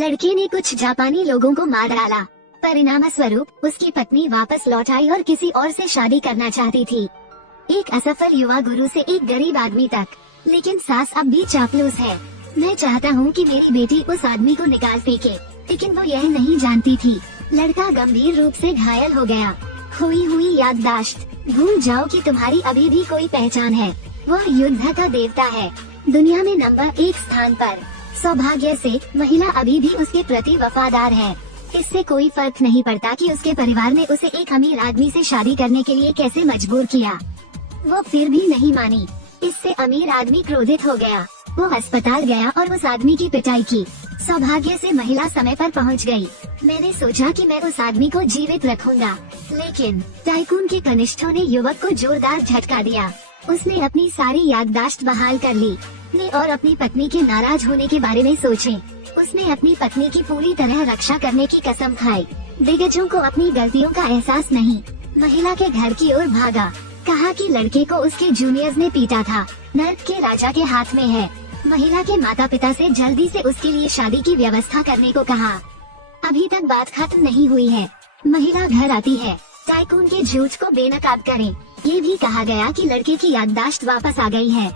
लड़के ने कुछ जापानी लोगों को मार डाला। परिणाम स्वरूप उसकी पत्नी वापस लौट आई और किसी और से शादी करना चाहती थी। एक असफल युवा गुरु से एक गरीब आदमी तक, लेकिन सास अब भी चापलूस है। मैं चाहता हूँ कि मेरी बेटी उस आदमी को निकाल फेंके, लेकिन वो यह नहीं जानती थी। लड़का गंभीर रूप से घायल हो गया। खोई हुई याददाश्त, भूल जाओ कि तुम्हारी अभी भी कोई पहचान है। वह युद्ध का देवता है, दुनिया में नंबर 1 स्थान पर। सौभाग्य से महिला अभी भी उसके प्रति वफादार है। इससे कोई फर्क नहीं पड़ता कि उसके परिवार ने उसे एक अमीर आदमी से शादी करने के लिए कैसे मजबूर किया। वो फिर भी नहीं मानी। इससे अमीर आदमी क्रोधित हो गया। वो अस्पताल गया और उस आदमी की पिटाई की। सौभाग्य से महिला समय पर पहुंच गई। मैंने सोचा कि मैं उस आदमी को जीवित रखूंगा, लेकिन टाइकून के कनिष्ठों ने युवक को जोरदार झटका दिया। उसने अपनी सारी याददाश्त बहाल कर ली ने और अपनी पत्नी के नाराज होने के बारे में सोचे। उसने अपनी पत्नी की पूरी तरह रक्षा करने की कसम खाई। दिग्गजों को अपनी गलतियों का एहसास नहीं। महिला के घर की ओर भागा। कहा कि लड़के को उसके जूनियर्स ने पीटा था। नर्क के राजा के हाथ में है। महिला के माता पिता से जल्दी से उसके लिए शादी की व्यवस्था करने को कहा। अभी तक बात खत्म नहीं हुई है। महिला घर आती है। टाइकून के झूठ को बेनकाब करें। ये भी कहा गया कि लड़के की याददाश्त वापस आ गई है।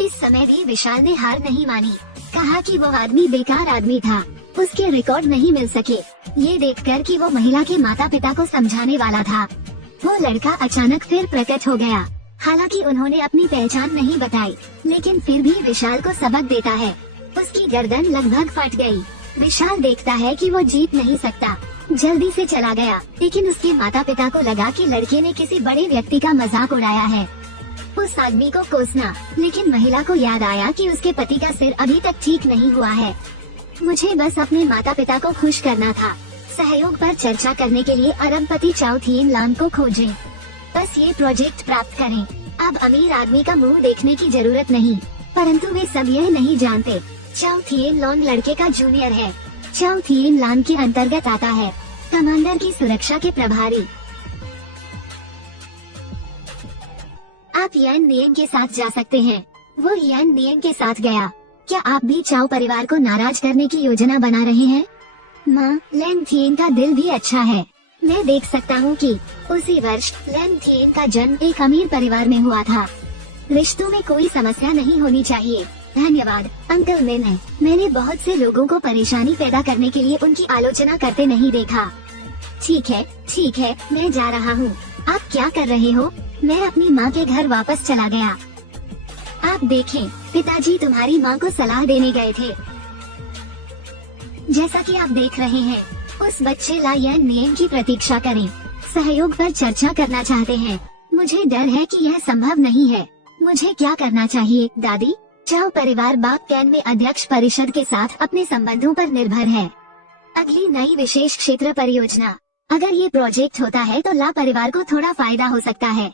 इस समय भी विशाल ने हार नहीं मानी। कहा कि वो आदमी बेकार आदमी था, उसके रिकॉर्ड नहीं मिल सके। ये देखकर कि वो महिला के माता पिता को समझाने वाला था, वो लड़का अचानक फिर प्रकट हो गया। हालांकि उन्होंने अपनी पहचान नहीं बताई, लेकिन फिर भी विशाल को सबक देता है। उसकी गर्दन लगभग फट गई। विशाल देखता है कि वो जीत नहीं सकता, जल्दी से चला गया। लेकिन उसके माता पिता को लगा कि लड़के ने किसी बड़े व्यक्ति का मजाक उड़ाया है। उस आदमी को कोसना, लेकिन महिला को याद आया कि उसके पति का सिर अभी तक ठीक नहीं हुआ है। मुझे बस अपने माता पिता को खुश करना था। सहयोग पर चर्चा करने के लिए अरबपति चाओ थिएन लांग को खोजें। बस ये प्रोजेक्ट प्राप्त करें। अब अमीर आदमी का मुंह देखने की जरूरत नहीं, परंतु वे सब यह नहीं जानते चाओ थिएन लॉन्ग लड़के का जूनियर है। चाओ थिएन लांग के अंतर्गत आता है, कमांडर की सुरक्षा के प्रभारी। आप यान नियम के साथ जा सकते हैं। वो यान नियम के साथ गया। क्या आप भी चाओ परिवार को नाराज करने की योजना बना रहे हैं? माँ, लैन थिएन का दिल भी अच्छा है। मैं देख सकता हूँ कि उसी वर्ष लैन थिएन का जन्म एक अमीर परिवार में हुआ था। रिश्तों में कोई समस्या नहीं होनी चाहिए। धन्यवाद अंकल मैंने बहुत से लोगों को परेशानी पैदा करने के लिए उनकी आलोचना करते नहीं देखा। ठीक है, मैं जा रहा हूँ। आप क्या कर रहे हो? मैं अपनी माँ के घर वापस चला गया। आप देखें, पिताजी तुम्हारी माँ को सलाह देने गए थे। जैसा कि आप देख रहे हैं, उस बच्चे ला यान नियम की प्रतीक्षा करें। सहयोग पर चर्चा करना चाहते हैं। मुझे डर है कि यह संभव नहीं है। मुझे क्या करना चाहिए दादी? चाओ परिवार बाग कैन में अध्यक्ष परिषद के साथ अपने संबंधों पर निर्भर है। अगली नई विशेष क्षेत्र परियोजना। अगर ये प्रोजेक्ट होता है तो ला परिवार को थोड़ा फायदा हो सकता है।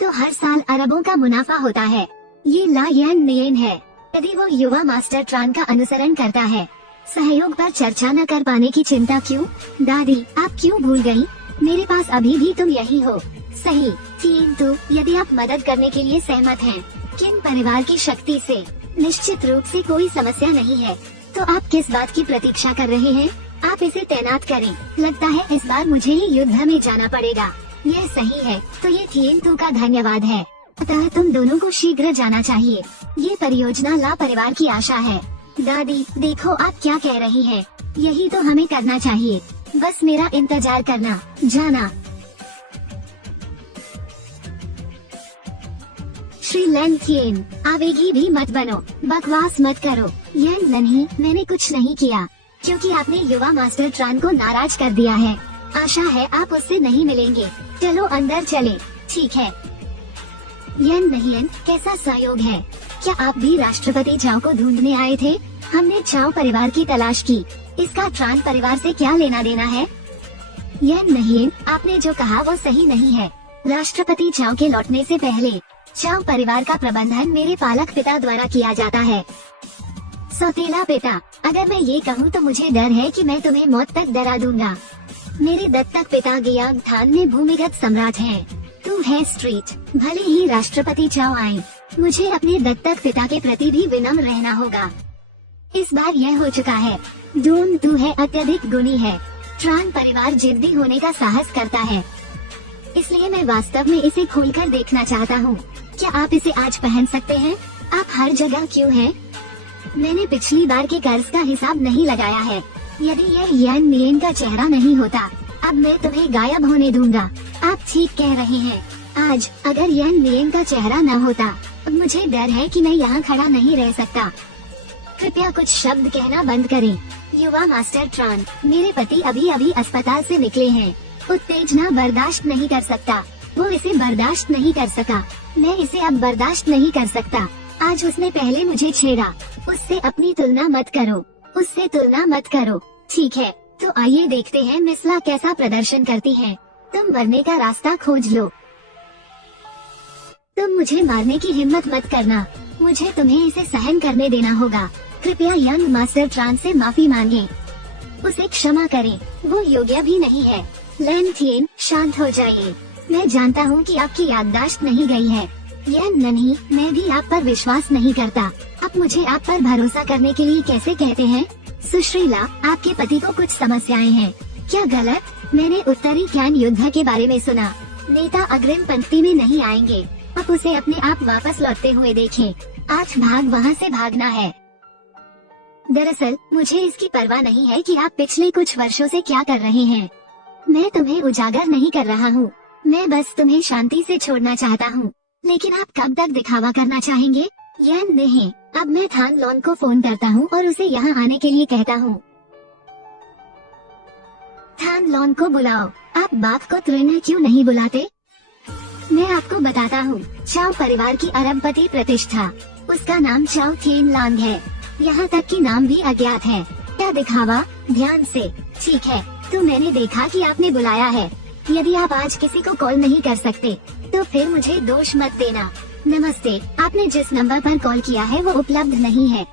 तो हर साल अरबों का मुनाफा होता है। ये ला यान नियन है। यदि वो युवा मास्टर ट्रान का अनुसरण करता है। सहयोग पर चर्चा न कर पाने की चिंता क्यों? दादी, आप क्यों भूल गयी? मेरे पास अभी भी तुम यही हो। सही, किंतु यदि आप मदद करने के लिए सहमत हैं, किन परिवार की शक्ति से निश्चित रूप से कोई समस्या नहीं है, तो आप किस बात की प्रतीक्षा कर रहे हैं? आप इसे तैनात करें। लगता है इस बार मुझे ही युद्ध में जाना पड़ेगा। यह सही है, तो ये थिएन तू का धन्यवाद है। अतः तुम दोनों को शीघ्र जाना चाहिए। ये परियोजना ला परिवार की आशा है। दादी, देखो आप क्या कह रही हैं। यही तो हमें करना चाहिए। बस मेरा इंतजार करना। जाना। श्री लैन थिएन, आवेगी भी मत बनो, बकवास मत करो। यह नहीं, मैंने कुछ नहीं किया, क्योंकि आपने युवा मास्टर ट्रान को नाराज कर दिया है। आशा है आप उससे नहीं मिलेंगे। चलो अंदर चले। ठीक है। यन नहीं, कैसा सहयोग है? क्या आप भी राष्ट्रपति चाओ को ढूंढने आए थे? हमने चाओ परिवार की तलाश की। इसका ट्रान परिवार से क्या लेना देना है? यन नहीं, आपने जो कहा वो सही नहीं है। राष्ट्रपति चाओ के लौटने से पहले चाओ परिवार का प्रबंधन मेरे पालक पिता द्वारा किया जाता है। सौतेला पिता, अगर मैं ये कहूँ तो मुझे डर है कि मैं तुम्हें मौत तक डरा दूंगा। मेरे दत्तक पिता गियांग थान में भूमिगत सम्राट हैं। तू है स्ट्रीट। भले ही राष्ट्रपति चाओ आए, मुझे अपने दत्तक पिता के प्रति भी विनम्र रहना होगा। इस बार यह हो चुका है। डून तू है अत्यधिक गुणी है। ट्रान परिवार जिद्दी होने का साहस करता है, इसलिए मैं वास्तव में इसे खोलकर देखना चाहता हूँ। क्या आप इसे आज पहन सकते हैं? आप हर जगह क्यों हैं? मैंने पिछली बार के कर्ज का हिसाब नहीं लगाया है। यदि यह यान मियेन का चेहरा नहीं होता, अब मैं तुम्हें गायब होने दूंगा। आप ठीक कह रहे हैं। आज अगर यान मियेन का चेहरा न होता, मुझे डर है कि मैं यहाँ खड़ा नहीं रह सकता। कृपया कुछ शब्द कहना बंद करें। युवा मास्टर ट्रान, मेरे पति अभी अभी अस्पताल से निकले हैं। उत्तेजना बर्दाश्त नहीं कर सकता। वो इसे बर्दाश्त नहीं कर सका। मैं इसे अब बर्दाश्त नहीं कर सकता। आज उसने पहले मुझे छेड़ा। उससे अपनी तुलना मत करो। उससे तुलना मत करो। ठीक है, तो आइए देखते हैं मिसला कैसा प्रदर्शन करती है। तुम मरने का रास्ता खोज लो। तुम मुझे मारने की हिम्मत मत करना। मुझे तुम्हें इसे सहन करने देना होगा। कृपया यंग मास्टर ट्रान से माफी मांगे। उसे क्षमा करें। वो योग्य भी नहीं है। लैन थियेन, शांत हो जाइए। मैं जानता हूँ कि आपकी याददाश्त नहीं गई है। यह नहीं, मैं भी आप पर विश्वास नहीं करता। आप मुझे आप पर भरोसा करने के लिए कैसे कहते हैं? सुश्रीला, आपके पति को कुछ समस्याएं हैं। क्या गलत? मैंने उत्तरी क्यान युद्ध के बारे में सुना। नेता अग्रिम पंक्ति में नहीं आएंगे। आप उसे अपने आप वापस लौटते हुए देखें। आज भाग वहाँ से भागना है। दरअसल मुझे इसकी परवाह नहीं है कि आप पिछले कुछ वर्षों से क्या कर रहे हैं। मैं तुम्हें उजागर नहीं कर रहा हूँ। मैं बस तुम्हें शांति से छोड़ना चाहता हूँ। लेकिन आप कब तक दिखावा करना चाहेंगे? यह नहीं। अब मैं थान लॉन को फोन करता हूँ और उसे यहाँ आने के लिए कहता हूँ। थान लॉन को बुलाओ। आप बाप को तुरंत क्यों नहीं बुलाते? मैं आपको बताता हूँ। चाओ परिवार की अरबपति प्रतिष्ठा। उसका नाम चाओ थियेन लांग है। यहाँ तक कि नाम भी अज्ञात है। क्या दिखावा? ध्यान से। ठीक है, तो मैंने देखा कि आपने बुलाया है। यदि आप आज किसी को कॉल नहीं कर सकते, तो फिर मुझे दोष मत देना। नमस्ते, आपने जिस नंबर पर कॉल किया है वो उपलब्ध नहीं है।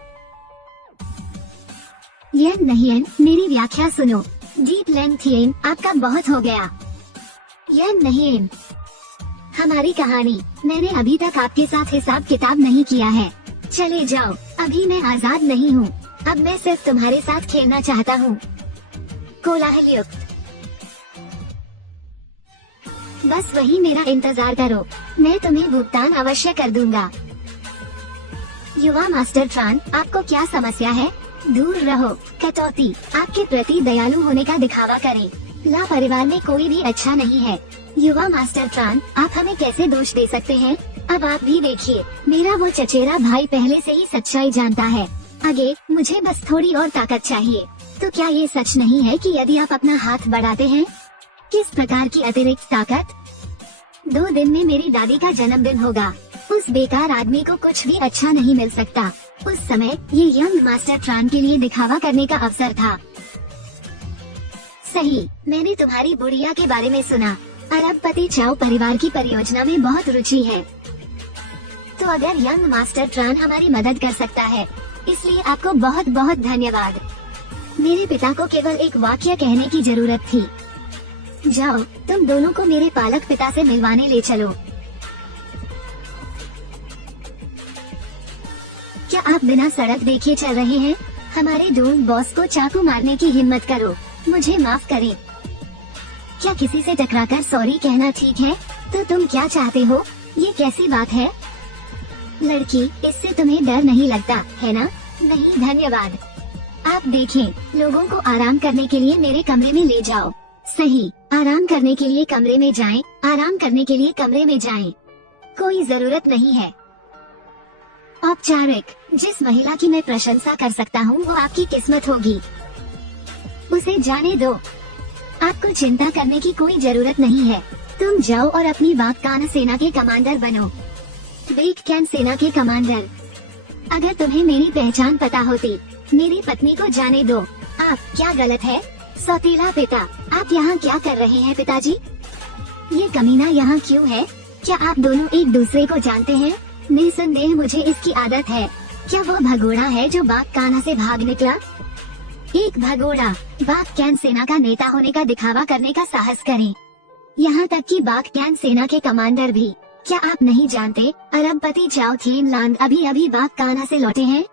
यह नहीं है, मेरी व्याख्या सुनो। डीप लैंग थियेन, आपका बहुत हो गया। यह नहीं है हमारी कहानी। मैंने अभी तक आपके साथ हिसाब किताब नहीं किया है। चले जाओ, अभी मैं आजाद नहीं हूँ। अब मैं सिर्फ तुम्हारे साथ खेलना चाहता हूँ। कोलाहल युक्त। बस वही मेरा इंतजार करो। मैं तुम्हें भुगतान अवश्य कर दूंगा। युवा मास्टर ट्रान, आपको क्या समस्या है? दूर रहो। कटौती। आपके प्रति दयालु होने का दिखावा करें। ला परिवार में कोई भी अच्छा नहीं है। युवा मास्टर ट्रान, आप हमें कैसे दोष दे सकते हैं? अब आप भी देखिए, मेरा वो चचेरा भाई पहले से ही सच्चाई जानता है। आगे मुझे बस थोड़ी और ताकत चाहिए। तो क्या ये सच नहीं है कि यदि आप अपना हाथ बढ़ाते हैं? किस प्रकार की अतिरिक्त ताकत? 2 दिन में मेरी दादी का जन्मदिन होगा। उस बेकार आदमी को कुछ भी अच्छा नहीं मिल सकता। उस समय ये यंग मास्टर ट्रान के लिए दिखावा करने का अवसर था। सही, मैंने तुम्हारी बुढ़िया के बारे में सुना। अरबपति चाओ परिवार की परियोजना में बहुत रुचि है। तो अगर यंग मास्टर ट्रान हमारी मदद कर सकता है, इसलिए आपको बहुत बहुत धन्यवाद। मेरे पिता को केवल एक वाक्य कहने की जरूरत थी। जाओ, तुम दोनों को मेरे पालक पिता से मिलवाने ले चलो। क्या आप बिना सड़क देखे चल रहे हैं? हमारे डून बॉस को चाकू मारने की हिम्मत करो। मुझे माफ करें। क्या किसी से टकराकर सॉरी कहना ठीक है? तो तुम क्या चाहते हो? ये कैसी बात है? लड़की, इससे तुम्हें डर नहीं लगता है ना? नहीं, धन्यवाद। आप देखें, लोगों को आराम करने के लिए मेरे कमरे में ले जाओ। सही, आराम करने के लिए कमरे में जाएं, आराम करने के लिए कमरे में जाएं। कोई जरूरत नहीं है। औपचारिक। जिस महिला की मैं प्रशंसा कर सकता हूँ वो आपकी किस्मत होगी। उसे जाने दो। आपको चिंता करने की कोई जरूरत नहीं है। तुम जाओ और अपनी बागकान सेना के कमांडर बनो। बेक कैन सेना के कमांडर। अगर तुम्हें मेरी पहचान पता होती। मेरी पत्नी को जाने दो। आप क्या गलत है? सौतेला पिता, आप यहाँ क्या कर रहे हैं पिताजी? ये कमीना यहाँ क्यों है? क्या आप दोनों एक दूसरे को जानते हैं? निसंदेह मुझे इसकी आदत है। क्या वो भगोड़ा है जो बागकाना से भाग निकला? एक भगोड़ा बागकैन सेना का नेता होने का दिखावा करने का साहस करे। यहाँ तक कि बागकैन सेना के कमांडर भी। क्या आप नहीं जानते, अरबपति चाओ थियेन लांग अभी अभी बागकाना से लौटे हैं?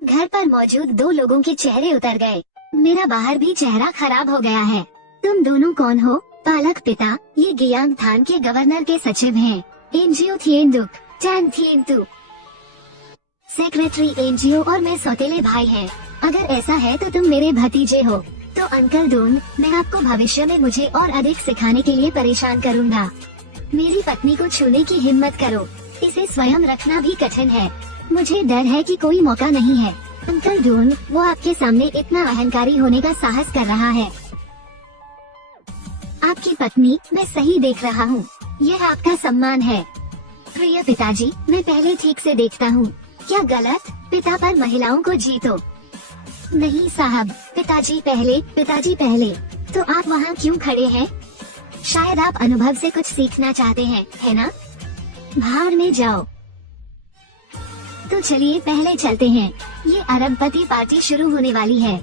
घर पर मौजूद 2 लोगों के चेहरे उतर गए। मेरा बाहर भी चेहरा खराब हो गया है। तुम दोनों कौन हो? पालक पिता, ये गियांगथान के गवर्नर के सचिव हैं, एनजीओ थिएंदुक, टैन थिएंतु। सेक्रेटरी एनजीओ और मैं सौतेले भाई हैं। अगर ऐसा है तो तुम मेरे भतीजे हो। तो अंकल डोन, मैं आपको भविष्य में मुझे और अधिक सिखाने के लिए परेशान करूंगा। मेरी पत्नी को छूने की हिम्मत करो। इसे स्वयं रखना भी कठिन है। मुझे डर है कि कोई मौका नहीं है। अंकल डोन, वो आपके सामने इतना अहंकारी होने का साहस कर रहा है। आपकी पत्नी, मैं सही देख रहा हूँ। यह आपका सम्मान है। प्रिय पिताजी, मैं पहले ठीक से देखता हूँ। क्या गलत? पिता पर महिलाओं को जीतो। नहीं साहब, पिताजी पहले। तो आप वहाँ क्यों खड़े हैं? शायद आप अनुभव से कुछ सीखना चाहते हैं, है ना? बाहर में जाओ। तो चलिए पहले चलते हैं। ये अरबपति पार्टी शुरू होने वाली है।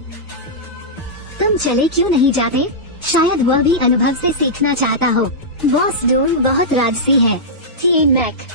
तुम चले क्यों नहीं जाते? शायद वह भी अनुभव से सीखना चाहता हो। बॉस डून बहुत राजसी है। थीन मैक।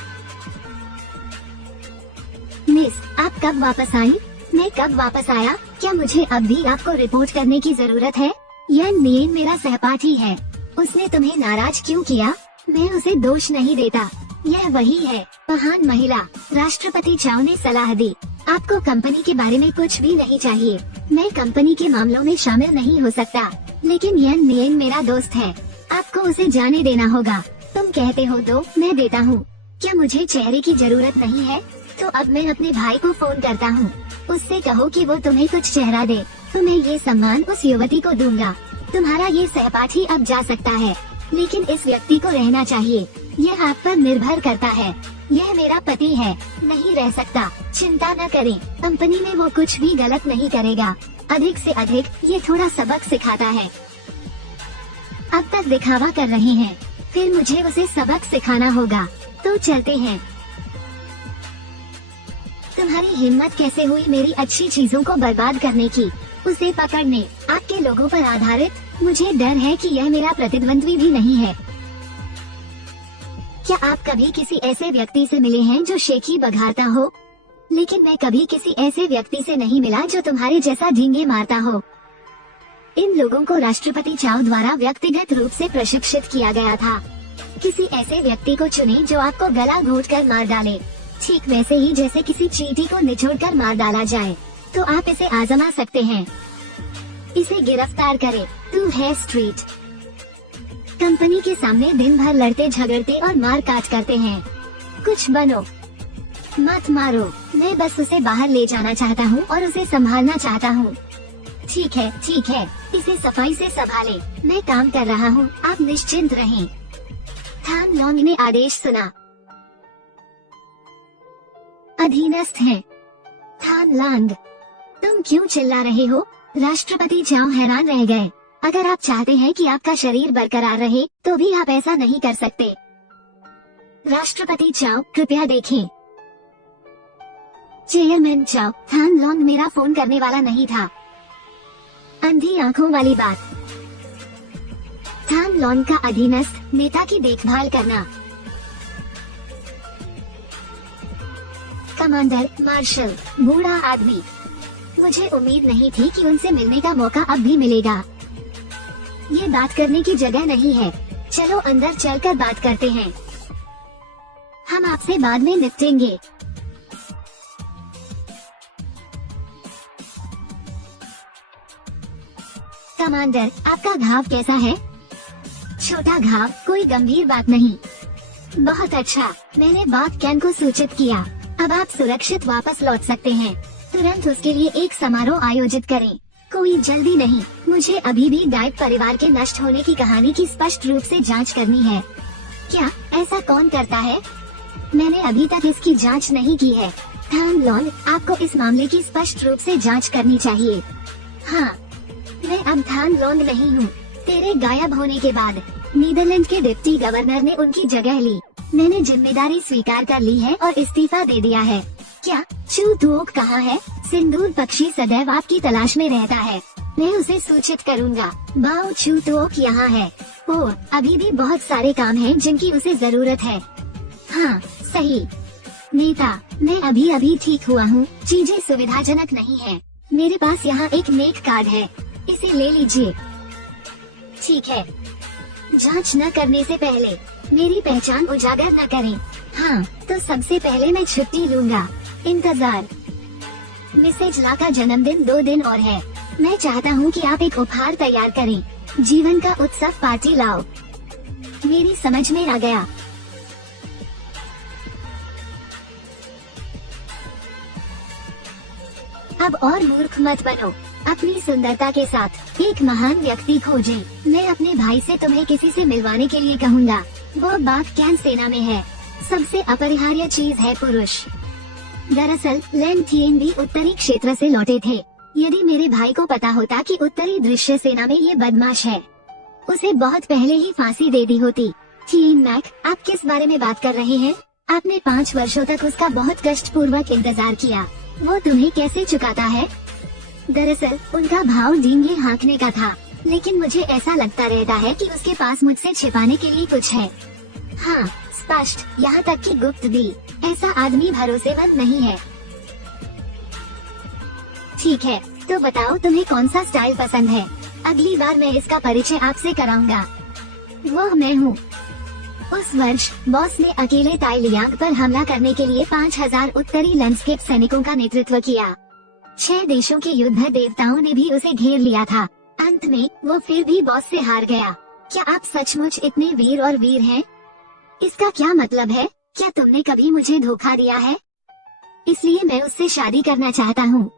मिस, आप कब वापस आई? मैं कब वापस आया? क्या मुझे अब भी आपको रिपोर्ट करने की जरूरत है? यन मियन मेरा सहपाठी है। उसने तुम्हें नाराज क्यों किया? मैं उसे दोष नहीं देता। यह वही है, महान महिला। राष्ट्रपति चाओ ने सलाह दी, आपको कंपनी के बारे में कुछ भी नहीं चाहिए। मैं कंपनी के मामलों में शामिल नहीं हो सकता, लेकिन यन मियन मेरा दोस्त है। आपको उसे जाने देना होगा। तुम कहते हो तो मैं देता हूँ। क्या मुझे चेहरे की जरूरत नहीं है? तो अब मैं अपने भाई को फोन करता हूँ। उससे कहो कि वो तुम्हें कुछ चेहरा दे, तो मैं ये सम्मान उस युवती को दूंगा। तुम्हारा ये सहपाठी अब जा सकता है, लेकिन इस व्यक्ति को रहना चाहिए। यह आप पर निर्भर करता है। यह मेरा पति है, नहीं रह सकता। चिंता न करें, कंपनी में वो कुछ भी गलत नहीं करेगा। अधिक से अधिक ये थोड़ा सबक सिखाता है। अब तक दिखावा कर रहे हैं, फिर मुझे उसे सबक सिखाना होगा। तो चलते हैं। तुम्हारी हिम्मत कैसे हुई मेरी अच्छी चीजों को बर्बाद करने की, उसे पकड़ने? आपके लोगों पर आधारित? मुझे डर है कि यह मेरा प्रतिद्वंद्वी भी नहीं है। क्या आप कभी किसी ऐसे व्यक्ति से मिले हैं जो शेखी बघारता हो? लेकिन मैं कभी किसी ऐसे व्यक्ति से नहीं मिला जो तुम्हारे जैसा ढींगे मारता हो। इन लोगों को राष्ट्रपति चाओ द्वारा व्यक्तिगत रूप से प्रशिक्षित किया गया था। किसी ऐसे व्यक्ति को चुने जो आपको गला घोंटकर मार डाले, ठीक वैसे ही जैसे किसी चींटी को निचोड़कर मार डाला जाए। तो आप इसे आजमा सकते हैं। इसे गिरफ्तार करें। टू है स्ट्रीट। कंपनी के सामने दिन भर लड़ते झगड़ते और मार काट करते हैं। कुछ बनो, मत मारो। मैं बस उसे बाहर ले जाना चाहता हूँ और उसे संभालना चाहता हूँ। ठीक है, इसे सफाई से संभाले। मैं काम कर रहा हूँ, आप निश्चिंत रहें। थान लॉन्ग ने आदेश सुना। अधीनस्थ हैं। थान लॉन्ग, तुम क्यों चिल्ला रहे हो? राष्ट्रपति चाओ हैरान रह गए। अगर आप चाहते हैं कि आपका शरीर बरकरार रहे, तो भी आप ऐसा नहीं कर सकते। राष्ट्रपति चाओ, कृपया देखें। चेयरमैन चाओ, थान लॉन्ग मेरा फोन करने वाला नहीं था। अंधी आंखों वाली बात। थान लॉन्ग का अधीनस्थ नेता की देखभाल करना। कमांडर, मार्शल, बूढ़ा आदमी। मुझे उम्मीद नहीं थी कि उनसे मिलने का मौका अब भी मिलेगा। ये बात करने की जगह नहीं है। चलो अंदर चलकर बात करते हैं। हम आपसे बाद में निपटेंगे। कमांडर, आपका घाव कैसा है? छोटा घाव, कोई गंभीर बात नहीं। बहुत अच्छा, मैंने बात कैन को सूचित किया। अब आप सुरक्षित वापस लौट सकते हैं। तुरंत उसके लिए एक समारोह आयोजित करें। कोई जल्दी नहीं। मुझे अभी भी डाइट परिवार के नष्ट होने की कहानी की स्पष्ट रूप से जांच करनी है। क्या ऐसा कौन करता है? मैंने अभी तक इसकी जांच नहीं की है। थान लॉन्ग, आपको इस मामले की स्पष्ट रूप से जांच करनी चाहिए। हाँ, मैं अब थान लॉन्ग नहीं हूँ। तेरे गायब होने के बाद नीदरलैंड के डिप्टी गवर्नर ने उनकी जगह ली। मैंने जिम्मेदारी स्वीकार कर ली है और इस्तीफा दे दिया है। क्या चू तुओक कहाँ है? सिंदूर पक्षी सदैव आपकी तलाश में रहता है। मैं उसे सूचित करूँगा। बाओ चू तुओक यहाँ है। ओह, अभी भी बहुत सारे काम हैं जिनकी उसे जरूरत है। हाँ, सही। नेता, मैं अभी ठीक हुआ हूँ। चीजें सुविधाजनक नहीं है। मेरे पास यहाँ एक नेक कार्ड है, इसे ले लीजिए। ठीक है, जांच न करने से पहले मेरी पहचान उजागर न करें। हाँ, तो सबसे पहले मैं छुट्टी लूंगा। इंतजार। मिसेज ला का जन्मदिन 2 दिन और है। मैं चाहता हूँ कि आप एक उपहार तैयार करें। जीवन का उत्सव पार्टी लाओ। मेरी समझ में आ गया। अब और मूर्ख मत बनो। अपनी सुंदरता के साथ एक महान व्यक्ति खोजें। मैं अपने भाई से तुम्हें किसी से मिलवाने के लिए कहूँगा। वो बाग कैन सेना में है। सबसे अपरिहार्य चीज है पुरुष। दरअसल लैन थिएन भी उत्तरी क्षेत्र से लौटे थे। यदि मेरे भाई को पता होता कि उत्तरी दृश्य सेना में ये बदमाश है, उसे बहुत पहले ही फांसी दे दी होती। थिएन मैक, आप किस बारे में बात कर रहे हैं? आपने 5 वर्षों तक उसका बहुत कष्ट पूर्वक इंतजार किया। वो तुम्हें कैसे चुकाता है? दरअसल उनका भाव डींगे हाँकने का था, लेकिन मुझे ऐसा लगता रहता है कि उसके पास मुझसे छिपाने के लिए कुछ है। हाँ, स्पष्ट, यहाँ तक कि गुप्त भी। ऐसा आदमी भरोसेमंद नहीं है। ठीक है, तो बताओ तुम्हें कौन सा स्टाइल पसंद है? अगली बार मैं इसका परिचय आपसे कराऊंगा। वो मैं हूँ। उस वर्ष बॉस ने अकेले ताइलियांग पर हमला करने के लिए 5000 उत्तरी लैंडस्केप सैनिकों का नेतृत्व किया। 6 देशों के युद्ध देवताओं ने भी उसे घेर लिया था। अंत में वो फिर भी बॉस से हार गया। क्या आप सचमुच इतने वीर और वीर हैं? इसका क्या मतलब है? क्या तुमने कभी मुझे धोखा दिया है? इसलिए मैं उससे शादी करना चाहता हूँ।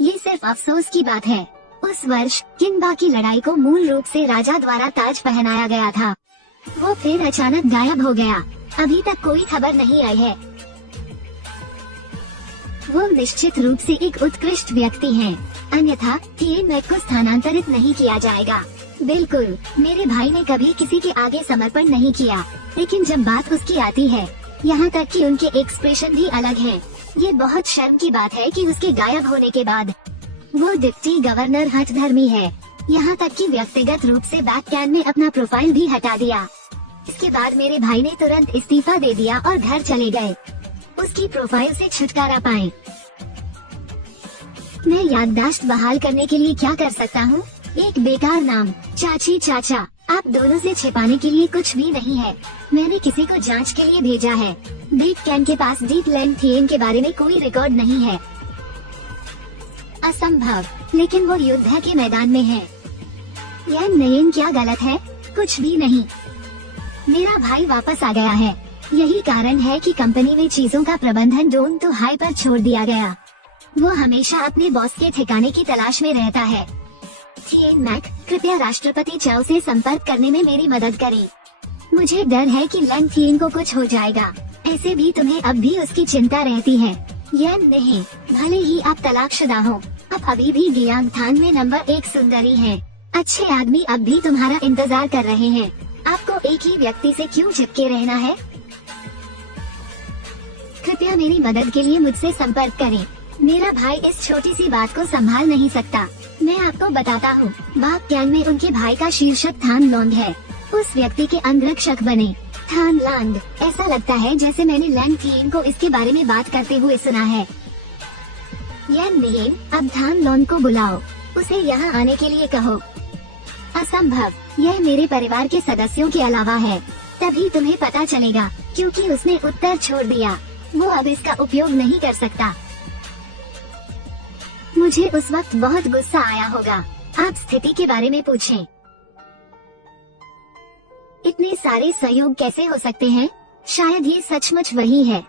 ये सिर्फ अफसोस की बात है। उस वर्ष किनबा की लड़ाई को मूल रूप से राजा द्वारा ताज पहनाया गया था। वो फिर अचानक गायब हो गया। अभी तक कोई खबर नहीं आई है। वो निश्चित रूप से एक उत्कृष्ट व्यक्ति हैं। अन्यथा थिएन मैक को स्थानांतरित नहीं किया जाएगा। बिल्कुल, मेरे भाई ने कभी किसी के आगे समर्पण नहीं किया, लेकिन जब बात उसकी आती है, यहाँ तक कि उनके एक्सप्रेशन भी अलग हैं। ये बहुत शर्म की बात है कि उसके गायब होने के बाद वो डिप्टी गवर्नर हठधर्मी है। यहाँ तक कि व्यक्तिगत रूप से बैक कैन में अपना प्रोफाइल भी हटा दिया। इसके बाद मेरे भाई ने तुरंत इस्तीफा दे दिया और घर चले गए, उसकी प्रोफाइल से छुटकारा पाए। मैं याददाश्त बहाल करने के लिए क्या कर सकता हूँ? एक बेकार नाम, चाची चाचा। आप दोनों से छिपाने के लिए कुछ भी नहीं है। मैंने किसी को जांच के लिए भेजा है। बेक कैन के पास डीप लैंड थिएन के बारे में कोई रिकॉर्ड नहीं है। असंभव, लेकिन वो युद्ध के मैदान में है। यह नयन क्या गलत है? कुछ भी नहीं। मेरा भाई वापस आ गया है। यही कारण है कि कंपनी में चीजों का प्रबंधन डोन टू हाई पर छोड़ दिया गया। वो हमेशा अपने बॉस के ठिकाने की तलाश में रहता है। थिएन मैक, कृपया राष्ट्रपति चाओ से संपर्क करने में मेरी मदद करें। मुझे डर है कि लैन थिएन को कुछ हो जाएगा। ऐसे भी तुम्हें अब भी उसकी चिंता रहती है। यह नहीं, भले ही आप तलाकशुदा हो, आप अभी भी गियांगथान में नंबर 1 सुंदरी हैं। अच्छे आदमी अब भी तुम्हारा इंतजार कर रहे हैं। आपको एक ही व्यक्ति से क्यों चिपके रहना है? कृपया मेरी मदद के लिए मुझसे संपर्क करें। मेरा भाई इस छोटी सी बात को संभाल नहीं सकता। मैं आपको बताता हूँ, बाग कैन में उनके भाई का शीर्षक थान लॉन्ग है। उस व्यक्ति के अंगरक्षक बने। थान लॉन्ग, ऐसा लगता है जैसे मैंने लैंग थिएन को इसके बारे में बात करते हुए सुना है। यह नहीं, अब थान लॉन्ग को बुलाओ, उसे यहाँ आने के लिए कहो। असंभव, यह मेरे परिवार के सदस्यों के अलावा है। तभी तुम्हें पता चलेगा, क्योंकि उसने उत्तर छोड़ दिया। वो अब इसका उपयोग नहीं कर सकता। मुझे उस वक्त बहुत गुस्सा आया होगा। आप स्थिति के बारे में पूछें। इतने सारे सहयोग कैसे हो सकते हैं? शायद ये सचमुच वही है।